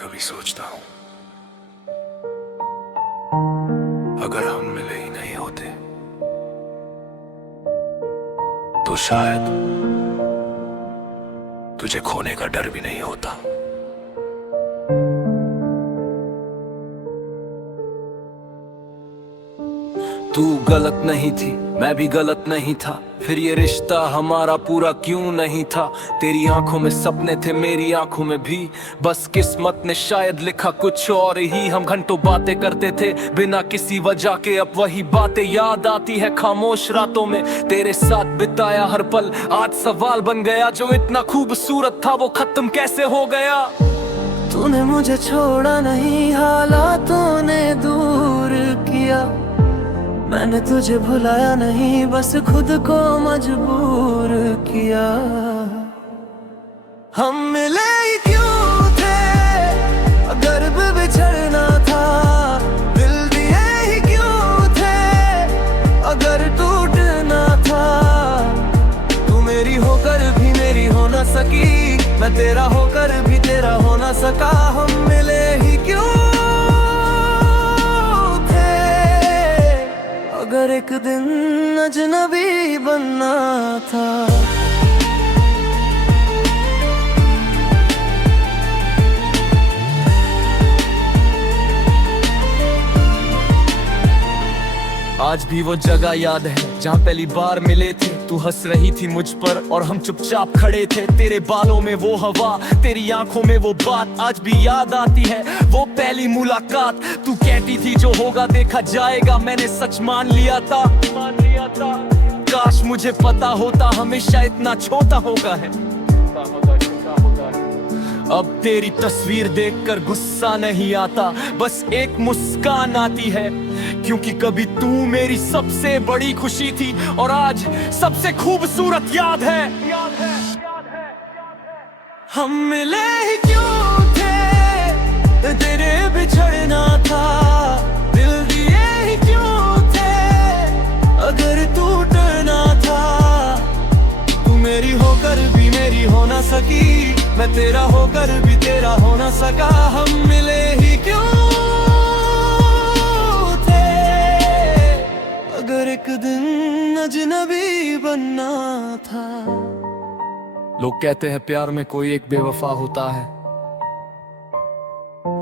कभी सोचता हूँ, अगर हम मिले ही नहीं होते तो शायद तुझे खोने का डर भी नहीं होता। तू गलत नहीं थी, मैं भी गलत नहीं था, फिर ये रिश्ता हमारा पूरा क्यों नहीं था। तेरी आंखों में सपने थे, मेरी आंखों में भी, बस किस्मत ने शायद लिखा कुछ और ही। हम घंटों बातें करते थे बिना किसी वजह के, अब वही बातें याद आती है खामोश रातों में। तेरे साथ बिताया हर पल आज सवाल बन गया, जो इतना खूबसूरत था वो खत्म कैसे हो गया। तूने मुझे छोड़ा नहीं, हालातों ने दूर किया। मैंने तुझे भुलाया नहीं, बस खुद को मजबूर किया। हम मिले ही क्यों थे अगर भी बिछड़ना था, दिल दिए ही क्यों थे अगर टूटना था। तू मेरी होकर भी मेरी हो ना सकी, मैं तेरा होकर भी तेरा हो ना सका। हम मिले ही क्यों अगर एक दिन अजनबी बनना था। आज भी वो जगह याद है जहाँ पहली बार मिले थे। तू हंस रही थी मुझ पर और हम चुपचाप खड़े थे। तेरे बालों में वो हवा, तेरी आंखों में वो बात, आज भी याद आती है वो पहली मुलाकात। तू कहती थी जो होगा देखा जाएगा, मैंने सच मान लिया था। काश मुझे पता होता हमेशा इतना छोटा होगा है। अब तेरी तस्वीर देखकर गुस्सा नहीं आता, बस एक मुस्कान आती है, क्योंकि कभी तू मेरी सबसे बड़ी खुशी थी और आज सबसे खूबसूरत याद है। हम मिले ही क्यों थे तेरे बिछड़ना था, दिल दिए ही क्यों थे अगर टूटना था। तू मेरी होकर भी मेरी हो ना सकी, मैं तेरा होकर भी तेरा हो ना सका। हम मिले ही क्यों थे अगर एक दिन अजनबी बनना था। लोग कहते हैं प्यार में कोई एक बेवफा होता है,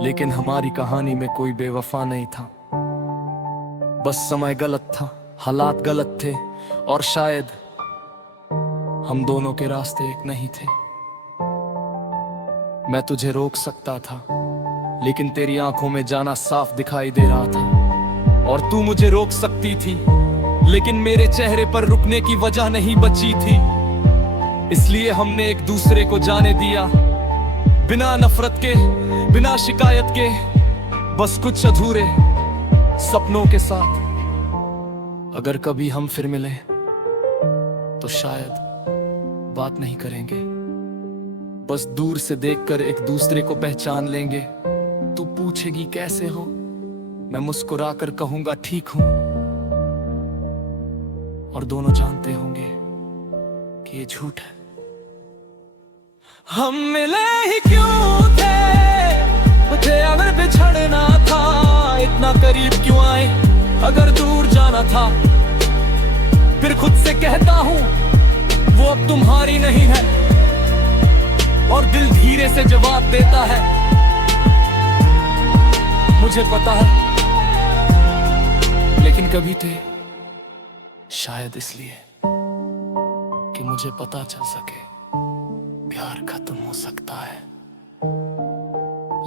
लेकिन हमारी कहानी में कोई बेवफा नहीं था। बस समय गलत था, हालात गलत थे और शायद हम दोनों के रास्ते एक नहीं थे। मैं तुझे रोक सकता था, लेकिन तेरी आंखों में जाना साफ दिखाई दे रहा था। और तू मुझे रोक सकती थी, लेकिन मेरे चेहरे पर रुकने की वजह नहीं बची थी। इसलिए हमने एक दूसरे को जाने दिया, बिना नफरत के, बिना शिकायत के, बस कुछ अधूरे सपनों के साथ। अगर कभी हम फिर मिले तो शायद बात नहीं करेंगे, बस दूर से देखकर एक दूसरे को पहचान लेंगे। तू पूछेगी कैसे हो, मैं मुस्कुराकर कहूंगा ठीक हूं, और दोनों जानते होंगे कि ये झूठ है। हम मिले ही क्यों थे मुझे अगर बिछड़ना था, इतना करीब क्यों आए अगर दूर जाना था। फिर खुद से कहता हूँ वो अब तुम्हारी नहीं है, और दिल धीरे से जवाब देता है मुझे पता है, लेकिन कभी थे शायद इसलिए कि मुझे पता चल सके प्यार खत्म हो सकता है,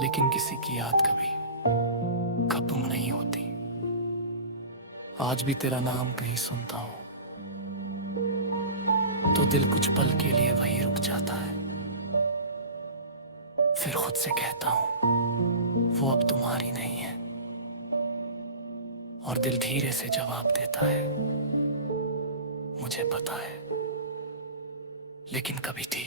लेकिन किसी की याद कभी खत्म नहीं होती। आज भी तेरा नाम कहीं सुनता हूं तो दिल कुछ पल के लिए वहीं रुक जाता है। फिर खुद से कहता हूं वो अब तुम्हारी नहीं है, और दिल धीरे से जवाब देता है मुझे पता है, लेकिन कभी थी